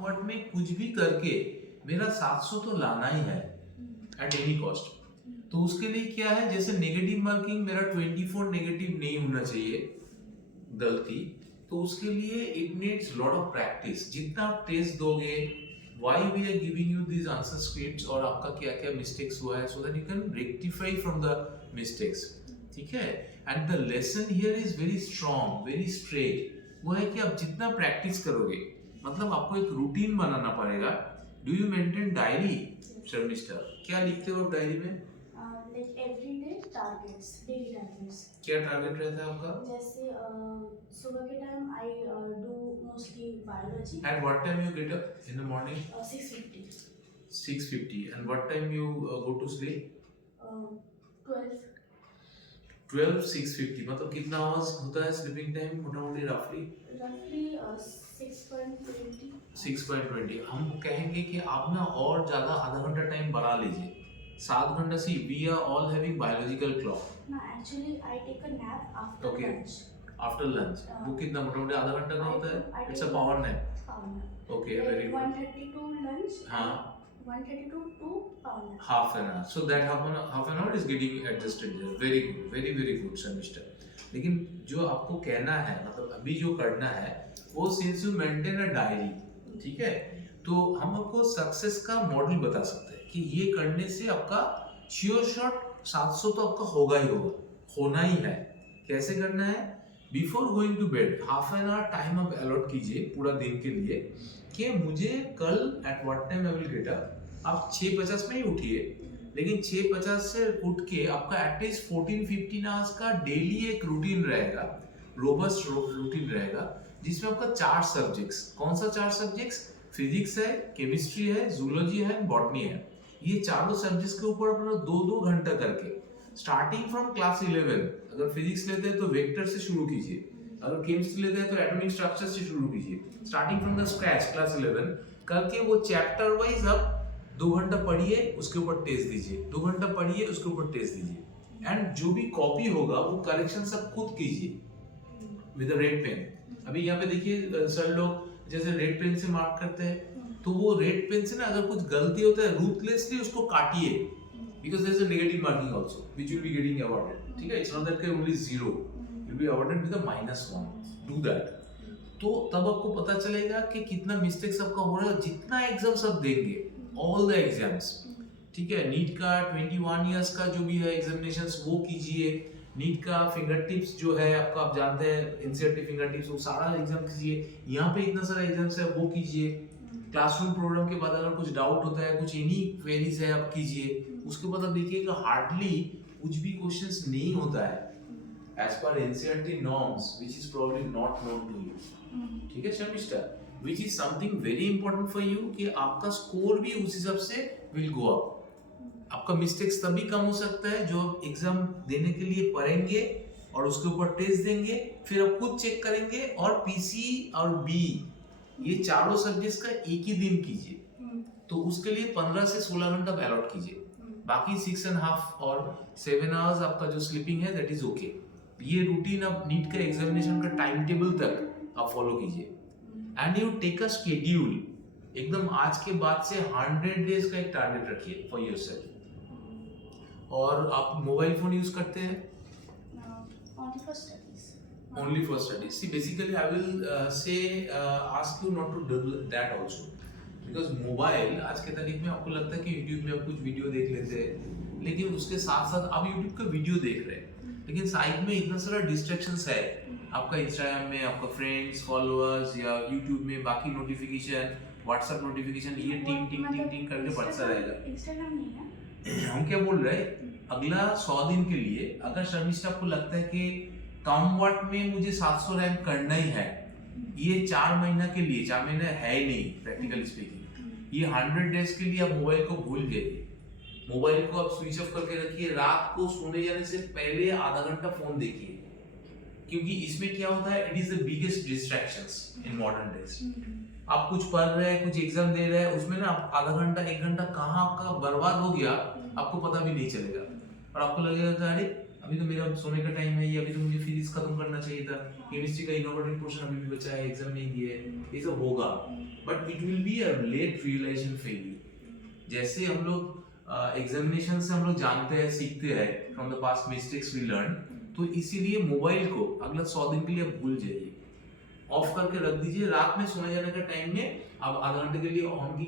Somewhat में कुछ भी करके मेरा 700 तो लाना ही है एट एनी कॉस्ट। तो उसके लिए क्या है, जैसे नेगेटिव मार्किंग मेरा 24 नेगेटिव नहीं होना चाहिए गलती, तो उसके लिए it needs lot of practice. जितना आप टेस्ट दोगे, why we are giving you this answer scripts और आपका क्या क्या मिस्टेक्स हुआ है, so that you can rectify from the mistakes, ठीक है। And the lesson here is very strong, very straight. वो है कि आप जितना प्रैक्टिस करोगे, मतलब आपको एक रूटीन बनाना पड़ेगा। Do you maintain diary Sharmishtha? क्या लिखते हो आप डायरी में? Like every day targets, daily targets. क्या टारगेट रहता है आपका? जैसे सुबह के time I do mostly biology. At what time you get up in the morning? 6:50. 6:50. And what time you go to sleep? 12. 12 6:50 मतलब कितना आवर्स होता है स्लीपिंग टाइम मोटा मोटी रफली? Roughly 6.20. 6.20। हम कहेंगे कि आप ना और ज़्यादा आधा घंटा टाइम बढ़ा लीजिए, 7 घंटा से। We are all having biological clock. No, actually I take a nap after Okay. lunch. After lunch वो कितना मोटा मोटी आधा घंटा का होता है? It's a power nap. Power nap. Okay, Like very good. 1:30 to lunch. हाँ, 1:30 to 2 power nap. half an hour, so that half an hour is getting adjusted there. Very good, very good Shamisha। लेकिन जो आपको कहना है, मतलब अभी जो करना है वो since you maintain a diary, ठीक है, तो हम आपको सक्सेस का मॉडल बता सकते हैं कि ये करने से आपका श्योर शॉट 700 तो आपका होगा ही होगा, होना ही है। कैसे करना है? Before going to bed half an hour time आप अलॉट कीजिए पूरा दिन के लिए कि मुझे कल at what time I will get up. आप 6:50 में ही उठिए, लेकिन 6:50 से उठ के आपका एटलीस्ट 14-15 आवर्स का डेली एक रूटीन रहेगा, रोबस्ट रूटीन रहेगा, जिसमें आपका 4 सब्जेक्ट्स। कौन सा 4 सब्जेक्ट्स? फिजिक्स है, केमिस्ट्री है, जूलॉजी है, बॉटनी है। ये चारों सब्जेक्ट्स के ऊपर अपना 2-2 घंटा करके, स्टार्टिंग फ्रॉम क्लास 11। अगर फिजिक्स लेते हैं तो वेक्टर से शुरू कीजिए, अगर केमिस्ट्री लेते हैं तो एटॉमिक स्ट्रक्चर से शुरू कीजिए, starting from the scratch class 11 करके वो चैप्टर वाइज आप 2 घंटा पढ़िए, उसके ऊपर टेस्ट दीजिए, 2 घंटा पढ़िए, उसके ऊपर टेस्ट दीजिए। एंड जो भी कॉपी होगा वो करेक्शन सब खुद कीजिए विद अ रेड पेन। अभी यहाँ पे देखिए सर लोग जैसे रेड पेन से मार्क करते हैं, तो वो रेड पेन से ना अगर कुछ गलती होता है रूथलेसली उसको काटिए, because there is a negative marking also which will be getting awarded, ठीक है। it's not that only 0, you will be awarded with a -1, do that। तो तब आपको पता चलेगा कि कितना मिस्टेक्स आपका हो रहा है। जितना एग्जाम्स आप देंगे, ऑल द एग्जाम्स, ठीक है, नीट का 21 इयर्स का जो भी है एग्जामिनेशंस वो कीजिए, नीट का फिंगर टिप्स जो है आपका, आप जानते हैं एनसीईआरटी फिंगर टिप्स, वो सारा एग्जाम कीजिए। यहाँ पे इतना सारा एग्जाम्स है वो कीजिए। क्लासरूम प्रोग्राम के बाद अगर कुछ डाउट होता है, कुछ एनी क्वेरीज है, आप कीजिए। उसके बाद आप देखिएगा हार्डली कुछ भी क्वेश्चंस नहीं होता है as per NCERT norms, which is probably not known to you, ठीक है Sharmishtha, which is something very important for you कि आपका स्कोर भी उस हिसाब से will go up। आपका मिस्टेक्स तभी कम हो सकता है जो आप एग्जाम देने के लिए पढ़ेंगे और उसके ऊपर टेस्ट देंगे, फिर आप खुद चेक करेंगे। और पीसी और बी ये चारों सब्जेक्ट्स का एक ही दिन कीजिए, तो उसके लिए 15 से 16 घंटा अलॉट कीजिए। बाकी 6.5 और 7 आवर्स आपका जो स्लीपिंग है दैट इज ओके। ये रूटीन आप नीट का एग्जामिनेशन का टाइम टेबल तक आप फॉलो कीजिए। And you take a schedule, एकदम आज के बाद से 100 डेज का एक टारगेट रखिए फॉर योरसेल्फ। और आप मोबाइल फोन यूज करते हैं? Only for studies. Only for studies. See, basically, I will ask you not to do that also, because mobile आज के तारीख में आपको लगता है कि YouTube में आप कुछ वीडियो देख लेते हैं, लेकिन उसके साथ साथ आप YouTube का वीडियो देख रहे हैं, लेकिन साइड में इतना सारा डिस्ट्रैक्शंस है। आपका Instagram में आपका फ्रेंड्स, फॉलोअर्स, या YouTube में बाकी नोटिफिकेशन, WhatsApp नोटिफिकेशन, ये टिंग टिंग टिंग टिंग करके बढ़ता रहेगा। Instagram नहीं है। हम क्या बोल रहे हैं, अगला 100 दिन के लिए अगर शर्मिष्ठा आपको लगता है कि कम वाट में मुझे 700 रैंक करना ही है, ये 4 महीना के लिए, 4 महीने है ही नहीं प्रैक्टिकली स्पीकिंग, ये 100 डेज के लिए आप मोबाइल को भूल जाइए। मोबाइल को आप स्विच ऑफ करके रखिए, रात को सोने जाने से पहले आधा घंटा फोन देखिए, क्योंकि इसमें क्या होता है, it is the biggest distractions in modern days. आप कुछ पढ़ रहे हैं, कुछ एग्जाम दे रहे हैं, उसमें ना आधा घंटा 1 घंटा कहाँ आपका बर्बाद हो गया आपको पता भी नहीं चलेगा, और आपको लगेगा कि अरे अभी तो मेरा सोने का टाइम है, ये अभी तो मुझे फिजिक्स खत्म करना चाहिए था, केमिस्ट्री का इनॉर्गेनिक पोर्शन अभी भी बचा है, एग्जाम नहीं दिए, ये सब होगा, but it will be a late realisation fail. जैसे हम लोग एग्जामिनेशन से हम लोग जानते हैं, सीखते हैं from the past mistakes we learn, तो इसीलिए मोबाइल को अगला 100 दिन के लिए भूल जाइए, ऑफ करके रख दीजिए। रात में सोने जाने का टाइम में आप आधा घंटे के लिए ऑन